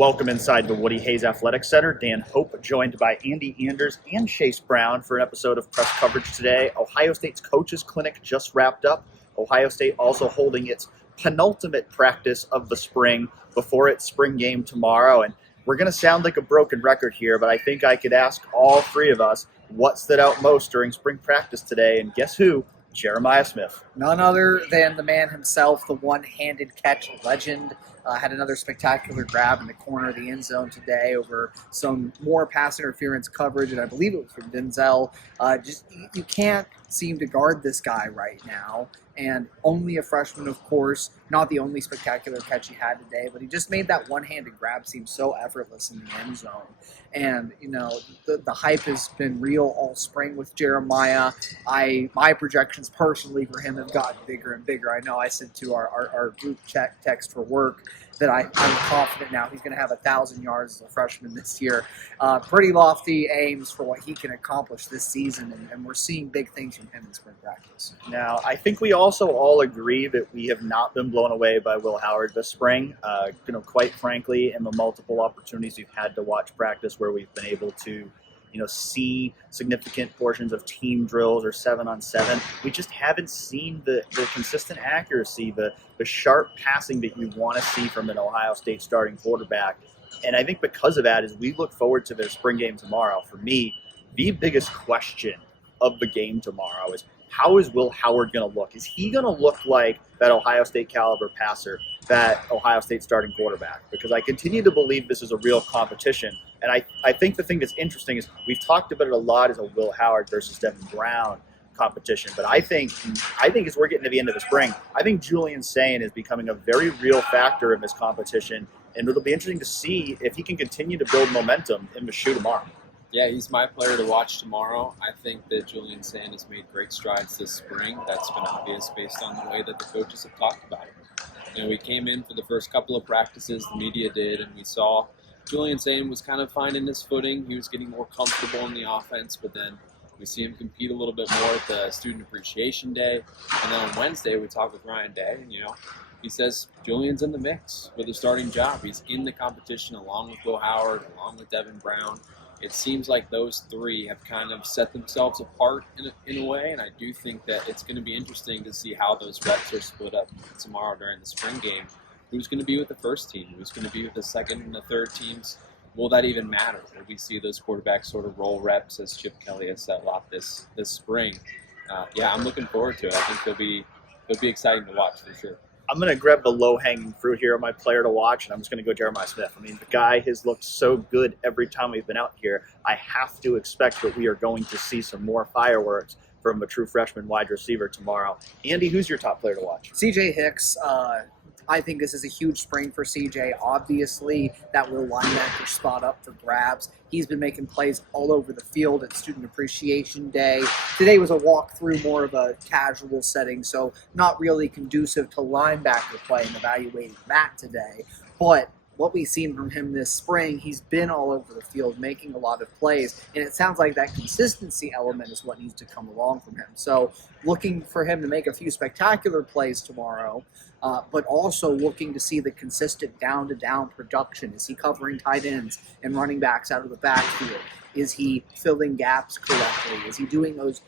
Welcome inside the Woody Hayes Athletic Center. Dan Hope joined by Andy Anders and Chase Brown for an episode of press coverage today. Ohio State's coaches clinic just wrapped up. Ohio State also holding its penultimate practice of the spring before its spring game tomorrow. And we're going to sound like a broken record here, but I think I could ask all three of us what stood out most during spring practice today. And guess who? Jeremiah Smith. None other than the man himself, the one-handed catch legend. Had another spectacular grab in the corner of the end zone today over some more pass interference coverage, and I believe it was from Denzel. You can't seem to guard this guy right now, and only a freshman, of course. Not the only spectacular catch he had today, but he just made that one-handed grab seem so effortless in the end zone. And, you know, the hype has been real all spring with Jeremiah. My projections personally for him have gotten bigger and bigger. I know I sent to our group chat text for work that I'm confident now he's going to have 1,000 yards as a freshman this year. Pretty lofty aims for what he can accomplish this season, and we're seeing big things from him in spring practice. Now, I think we also all agree that we have not been blown away by Will Howard this spring. Quite frankly, in the multiple opportunities we've had to watch practice where we've been able to see significant portions of team drills or 7-on-7. We just haven't seen the consistent accuracy, the sharp passing that you want to see from an Ohio State starting quarterback. And I think because of that, as we look forward to their spring game tomorrow, for me, the biggest question of the game tomorrow is, how is Will Howard going to look? Is he going to look like that Ohio State caliber passer, that Ohio State starting quarterback? Because I continue to believe this is a real competition. And I think the thing that's interesting is we've talked about it a lot as a Will Howard versus Devin Brown competition. But I think as we're getting to the end of the spring, I think Julian Sayin is becoming a very real factor in this competition. And it'll be interesting to see if he can continue to build momentum in the shoe tomorrow. Yeah, he's my player to watch tomorrow. I think that Julian Sayin has made great strides this spring. That's been obvious based on the way that the coaches have talked about him. We came in for the first couple of practices, the media did, and we saw Julian Sayin was kind of finding his footing. He was getting more comfortable in the offense, but then we see him compete a little bit more at the Student Appreciation Day. And then on Wednesday, we talked with Ryan Day, and he says Julian's in the mix for the starting job. He's in the competition along with Will Howard, along with Devin Brown. It seems like those three have kind of set themselves apart in a way, and I do think that it's going to be interesting to see how those reps are split up tomorrow during the spring game. Who's going to be with the first team? Who's going to be with the second and the third teams? Will that even matter? Will we see those quarterbacks sort of roll reps as Chip Kelly has said a lot this spring? I'm looking forward to it. I think it'll be exciting to watch for sure. I'm going to grab the low-hanging fruit here of my player to watch, and I'm just going to go Jeremiah Smith. I mean, the guy has looked so good every time we've been out here. I have to expect that we are going to see some more fireworks from a true freshman wide receiver tomorrow. Andy, who's your top player to watch? CJ Hicks. I think this is a huge spring for CJ. Obviously, that will linebacker spot up for grabs. He's been making plays all over the field at Student Appreciation Day. Today was a walkthrough, more of a casual setting, so not really conducive to linebacker play and evaluating that today. But what we've seen from him this spring, he's been all over the field making a lot of plays, and it sounds like that consistency element is what needs to come along from him. So looking for him to make a few spectacular plays tomorrow, but also looking to see the consistent down-to-down production. Is he covering tight ends and running backs out of the backfield? Is he filling gaps correctly? Is he doing those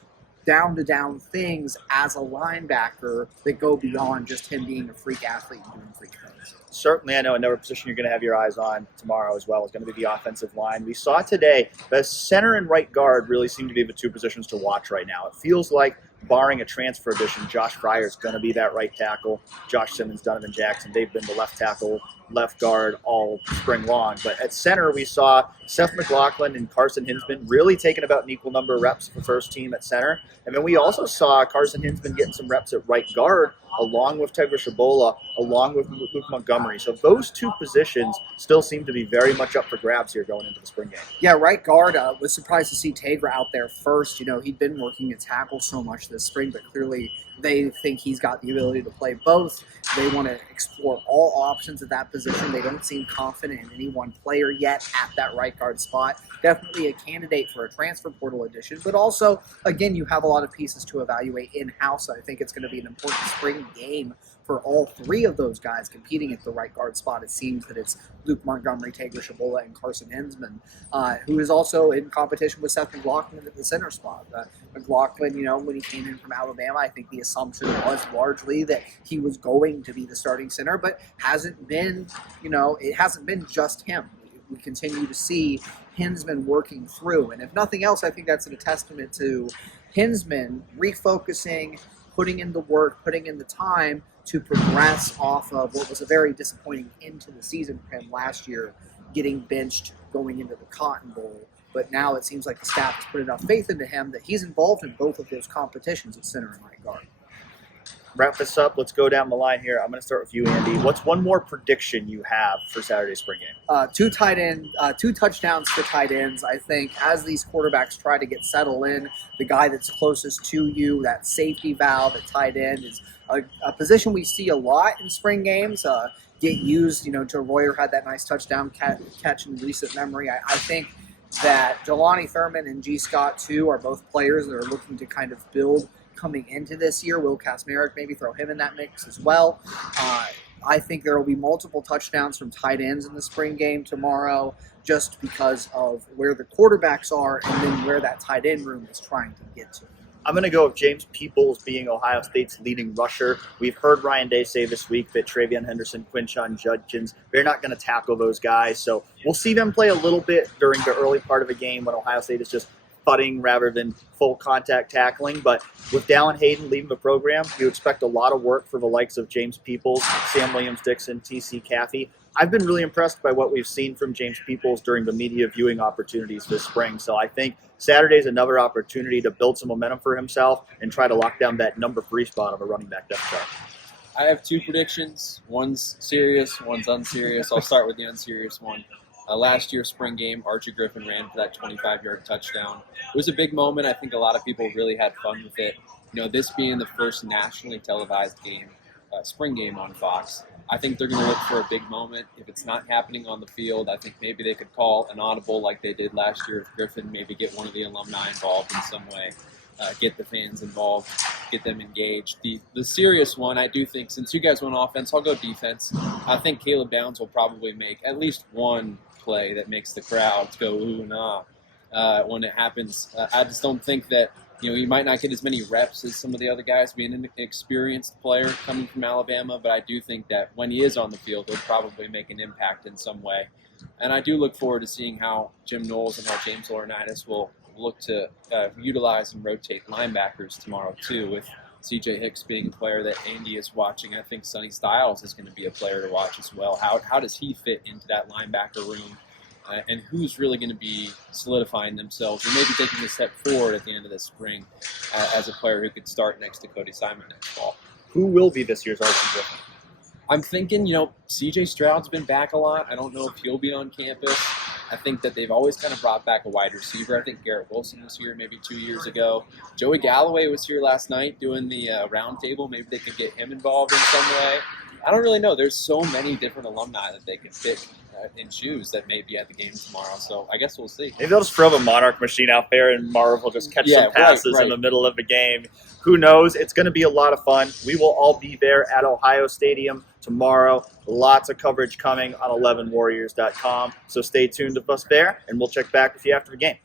down-to-down things as a linebacker that go beyond just him being a freak athlete and doing freak things? Certainly, I know another position you're going to have your eyes on tomorrow as well is going to be the offensive line. We saw today the center and right guard really seem to be the two positions to watch right now. It feels like, barring a transfer addition, Josh Fryer is going to be that right tackle. Josh Simmons, Donovan Jackson, they've been the left tackle, left guard all spring long. But at center, we saw Seth McLaughlin and Carson Hinsman really taking about an equal number of reps for the first team at center. And then we also saw Carson Hinsman getting some reps at right guard, along with Tegra Shabola, along with Luke Montgomery. So those two positions still seem to be very much up for grabs here going into the spring game. Yeah, right guard, was surprised to see Tegra out there first. He'd been working at tackle so much this spring, but clearly they think he's got the ability to play both. They want to explore all options at that position. position. They don't seem confident in any one player yet at that right guard spot. Definitely a candidate for a transfer portal addition, but also, again, you have a lot of pieces to evaluate in-house. I think it's going to be an important spring game for all three of those guys competing at the right guard spot. It seems that it's Luke Montgomery, Taylor Shabola, and Carson Hinsman, who is also in competition with Seth McLaughlin at the center spot. McLaughlin, when he came in from Alabama, I think the assumption was largely that he was going to be the starting center, but hasn't been, it hasn't been just him. We continue to see Hinsman working through, and if nothing else, I think that's a testament to Hinsman refocusing, putting in the work, putting in the time to progress off of what was a very disappointing end to the season for him last year, getting benched going into the Cotton Bowl. But now it seems like the staff has put enough faith into him that he's involved in both of those competitions at center and right guard. Wrap this up. Let's go down the line here. I'm going to start with you, Andy. What's one more prediction you have for Saturday's spring game? Two touchdowns for tight ends. I think as these quarterbacks try to get settled in, the guy that's closest to you, that safety valve at tight end, is a position we see a lot in spring games. Get used. Joe Royer had that nice touchdown catch in recent memory. I think that Jelani Thurman and G. Scott, too, are both players that are looking to kind of build coming into this year. Will Kasmerick, maybe throw him in that mix as well. I think there will be multiple touchdowns from tight ends in the spring game tomorrow, just because of where the quarterbacks are and then where that tight end room is trying to get to. I'm going to go with James Peoples being Ohio State's leading rusher. We've heard Ryan Day say this week that Travion Henderson, Quinshon Judkins, they're not going to tackle those guys. So we'll see them play a little bit during the early part of a game when Ohio State is just putting rather than full contact tackling. But with Dallin Hayden leaving the program, you expect a lot of work for the likes of James Peoples, Sam Williams-Dixon, T.C. Caffey. I've been really impressed by what we've seen from James Peoples during the media viewing opportunities this spring. So I think Saturday is another opportunity to build some momentum for himself and try to lock down that number 3 spot of a running back depth chart. I have 2 predictions. One's serious, one's unserious. I'll start with the unserious one. Last year's spring game, Archie Griffin ran for that 25-yard touchdown. It was a big moment. I think a lot of people really had fun with it. This being the first nationally televised game, spring game on Fox, I think they're going to look for a big moment. If it's not happening on the field, I think maybe they could call an audible like they did last year with Griffin, maybe get one of the alumni involved in some way, get the fans involved, get them engaged. The serious one, I do think, since you guys went offense, I'll go defense. I think Caleb Downs will probably make at least one play that makes the crowds go ooh and ah when it happens. I just don't think that he might not get as many reps as some of the other guys, being an experienced player coming from Alabama, but I do think that when he is on the field, he'll probably make an impact in some way. And I do look forward to seeing how Jim Knowles and how James Laurinaitis will look to utilize and rotate linebackers tomorrow too, with C.J. Hicks being a player that Andy is watching. I think Sonny Styles is going to be a player to watch as well. How does he fit into that linebacker room? And who's really going to be solidifying themselves and maybe taking a step forward at the end of this spring as a player who could start next to Cody Simon next fall? Who will be this year's Archie Griffin? I'm thinking, C.J. Stroud's been back a lot. I don't know if he'll be on campus. I think that they've always kind of brought back a wide receiver. I think Garrett Wilson was here maybe 2 years ago. Joey Galloway was here last night doing the round table. Maybe they could get him involved in some way. I don't really know. There's so many different alumni that they could pick and choose that may be at the game tomorrow. So I guess we'll see. Maybe they'll just throw the Monarch machine out there and Marv will just catch some passes in the middle of the game. Who knows? It's going to be a lot of fun. We will all be there at Ohio Stadium tomorrow. Lots of coverage coming on 11warriors.com. So stay tuned with us there, and we'll check back with you after the game.